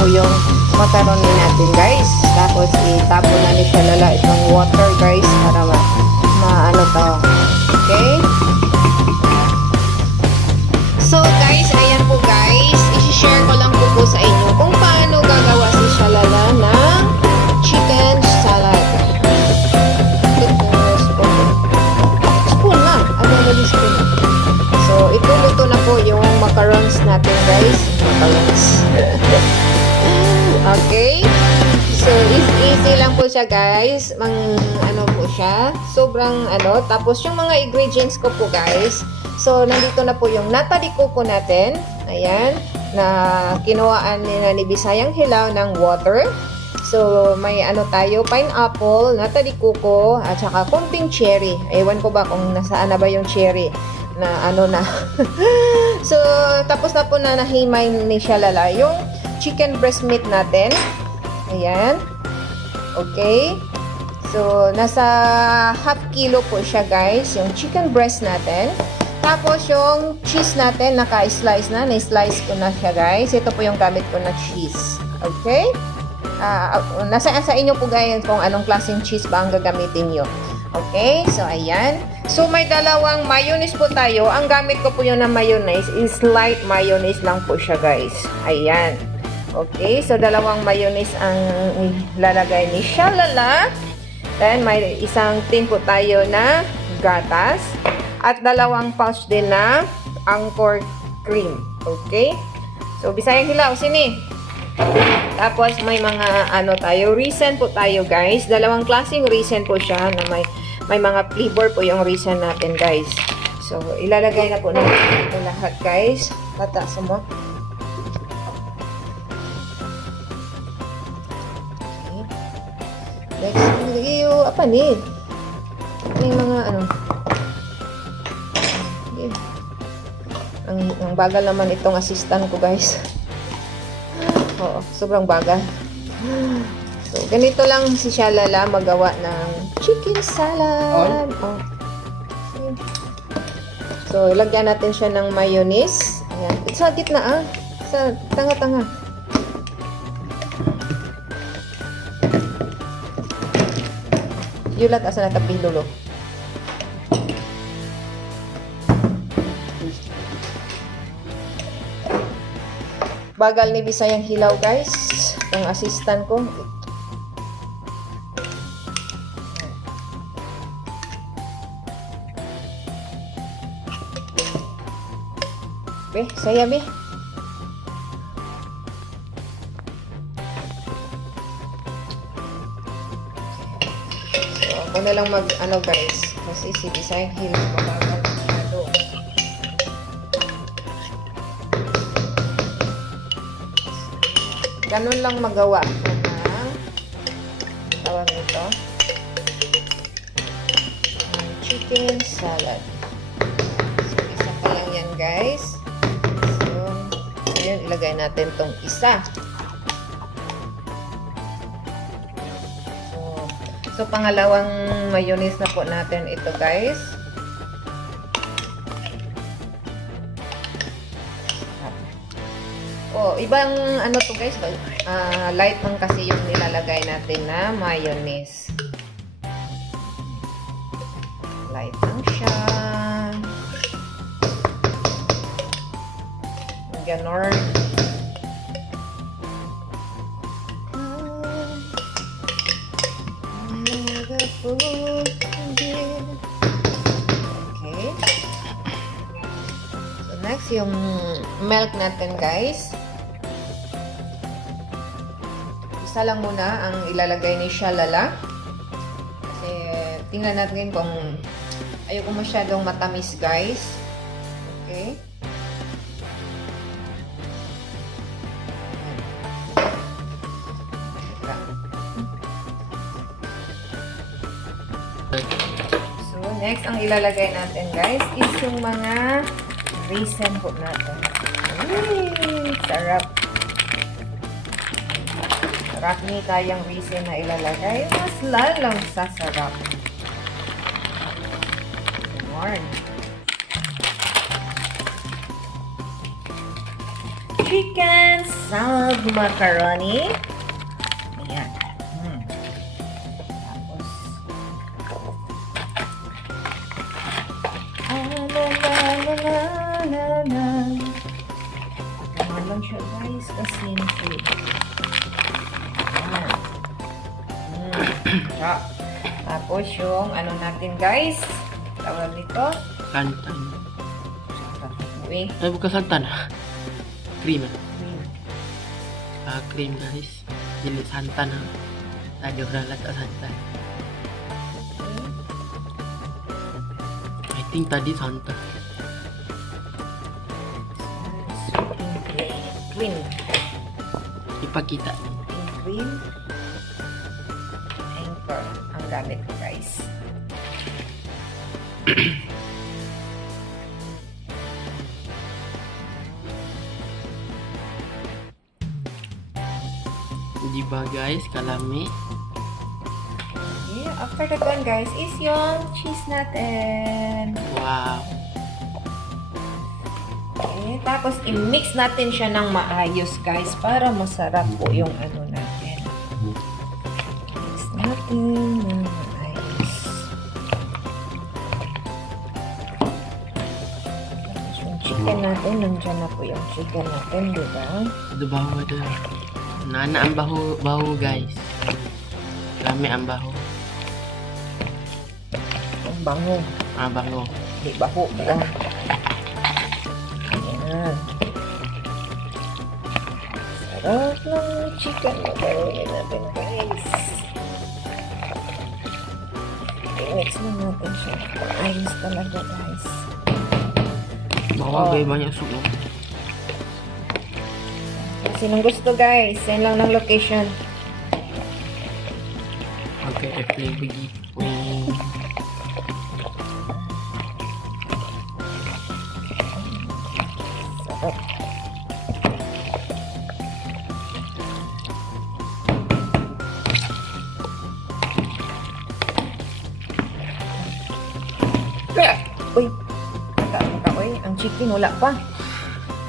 po yung macaroni natin, guys. Tapos itapon na ni siya lala itong water, guys, para maano to. Okay? So guys, ayan po guys, i-share ko lang po sa inyo kung paano gagawa si Shalala ng chicken salad. Spoon na, available spoon. So, ito luto na po yung macarons natin, guys. Macarons. Okay? So, easy lang po siya, guys. Ano po siya. Sobrang Tapos, yung mga ingredients ko po, guys. So, nandito na po yung nata de coco natin. Ayan. Na kinuhaan ni Bisayang Hilaw ng water. So, may tayo, pineapple, nata de coco, at saka konting cherry. Ewan ko ba kung nasaan na ba yung cherry na na. So, tapos na po na nahimay ni Shalala yung chicken breast meat natin. Ayan. Okay. So, nasa half kilo po siya, guys, yung chicken breast natin. Tapos, yung cheese natin, naka-slice na. Na-slice ko na siya, guys. Ito po yung gamit ko na cheese. Okay? Nasa sa inyo po, guys, kung anong klaseng cheese ba ang gagamitin nyo. Okay? So, ayan. So, may dalawang mayonnaise po tayo. Ang gamit ko po yung na mayonnaise is light mayonnaise lang po siya, guys. Ayan. Okay? So, dalawang mayonnaise ang lalagay ni Shalala. Then, may isang tin po tayo na gatas. At dalawang pouch din na Angkor cream. Okay? So, Bisayang Hilaw, sini. Tapos, may mga tayo, raisin po tayo, guys. Dalawang klaseng raisin po siya na may mga flavor po yung raisin natin, guys. So, ilalagay na po natin ito lahat, guys. Tataas mo. Okay. Next, apa ni? Yung mga Ang bagal naman itong assistant ko, guys. Oo, sobrang bagal. So, ganito lang si Shalala magawa ng chicken salad. Oh. So, ilagyan natin siya ng mayonnaise. Ayan. Sa gitna, sa tanga-tanga. Yulat asa nakapilulo. Bagal ni Bisayang Hilaw, guys. Yung assistant ko. Be, saya be. So, ako na lang guys. Kasi si Bisayang Hilaw mabagal masyado. Ganun lang magawa tawag nito chicken salad. So, isa pa lang yan, guys. So, ayun, ilagay natin tong isa. So, pangalawang mayonnaise na po natin ito, guys. Oh, ibang to, guys, light lang kasi yung nilalagay natin na mayonnaise. Light lang siya. Ganon. Okay. So, next, yung milk natin, guys. Isa lang muna ang ilalagay ni Shalala. Kasi tingnan natin kung ayoko masyadong matamis, guys. Okay. So, next ang ilalagay natin, guys, is yung mga raisin po natin. Sarap. Marami tayong raisin na ilalagay. Mas lalong sasarap. More. chicken salad macaroni. Ayan. Tapos, naman lang siya guys, kasi food. Ayan. Tapos yung ano natin guys, tawag nito. Santan. Uy. Ay, bukan santan. Cream. Cream. Cream guys. Dili santan. Tadi udah letak santan. I think tadi santan. Cream. Ipakita. Cream. Anchor ang gamit ko guys. Di ba guys, kalami. Okay, after that one guys is yung cheese natin. Wow. Okay, tapos i-mix natin siya ng maayos guys para masarap po yung ano natin. Mix natin ng maayos. Tapos yung chicken natin, nandyan na po yung chicken natin, di ba? Ada bau ada. Nana ang bau guys. Rame ang baho. Ang bango. Bango. Di baho ba? Ayan. Sarap ng chicken macaroni natin guys. I-mix na natin siya. Ayos talaga guys. Bawa banyak sup. Sinong gusto guys, send lang ng location. Okay, play pergi. Sarap. Uy, uy, ang chicken wala pa.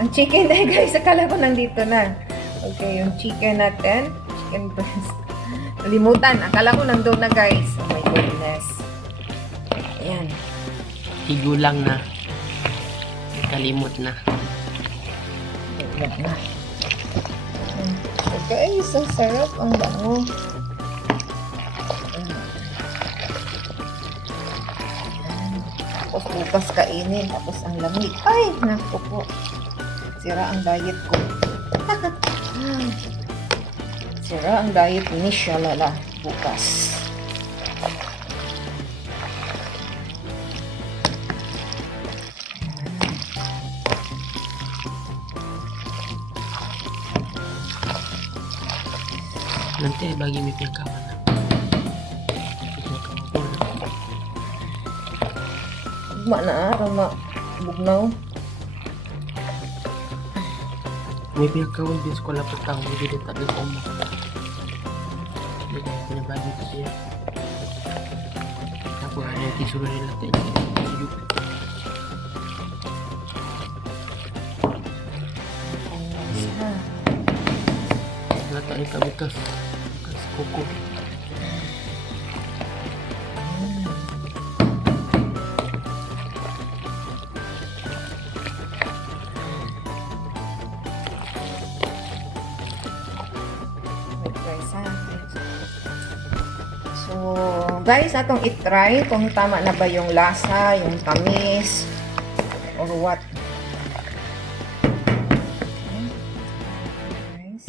Ang chicken na guys, akala ko nandito na. Okay, yung chicken natin, chicken breast. Nalimutan, akala ko nandun na guys. Oh my goodness. Ayan. Higulang na. Kalimot na. Wala na. So guys, ang sarap, ang bango. Tapos bukas kainin, tapos ang lamig. Ay, naku po. Sira ang diet ko. Sira ang diet ni Shalala bukas. Nanti bagi mi kawan. Ugma na, rama. Bugnaw. May kawan di sekolah petang, jadi dia tak ada omong. Dia punya baju tu dia. Apa nanti suruh dia letak sejuk. Letak dekat bekas koko. So, guys, atong i-try kung tama na ba yung lasa, yung tamis, or what. Guys.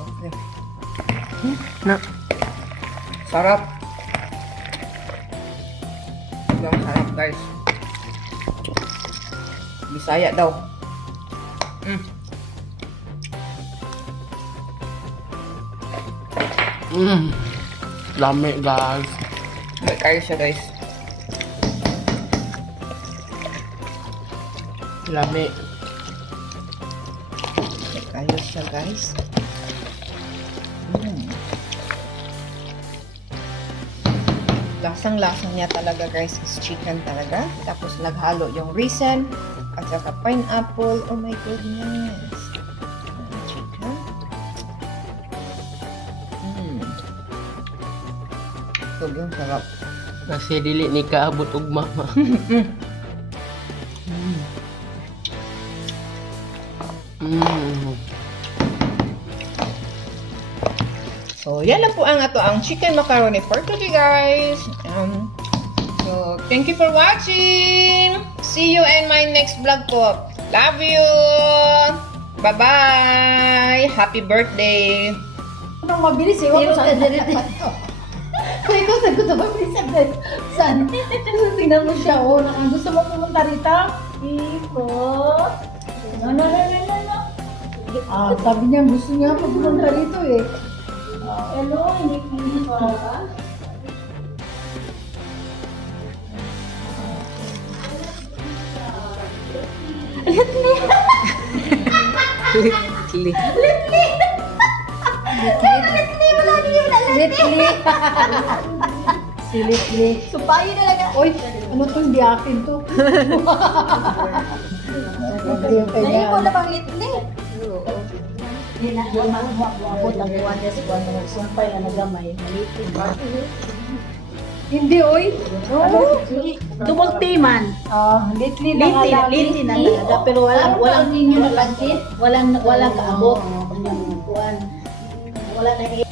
Okay. Nak. Sarap. Sobrang sarap, guys. Bisaya daw. Lame guys. May kayo siya, guys. Lame. May kayo siya, guys. Lasang-lasang niya talaga, guys, is chicken talaga. Tapos naghalo yung raisin, At saka pineapple. Oh my goodness. Chicken. Sobrang sarap. Kasi dili ni kaabot og mama. So, yan lang po ang ato ang chicken macaroni for today, guys. So, thank you for watching. See you in my next vlog po. Love you. Bye-bye. Happy birthday. Nang mabilis eh, wag ko sa Kaya ko sagot na mabilis agad. Saan? Tingnan mo siya, oh, gusto mo pumunta rito? Iko. No. Ah, sabi niya, gusto niya pumunta rito eh. Hello, hindi pa. Litli. Litli. Si Litli. Supayo na lang. Oy, ano to? Hindi akin to. Ay, ko na bang Litli? Hindi na, abot ang buwan niya sa buwan na magsumpay na nagamay. Hindi, oy. Double T man. Litli lang ala. Linti na talaga. Pero walang kaabot. Walang kaabot. Wala na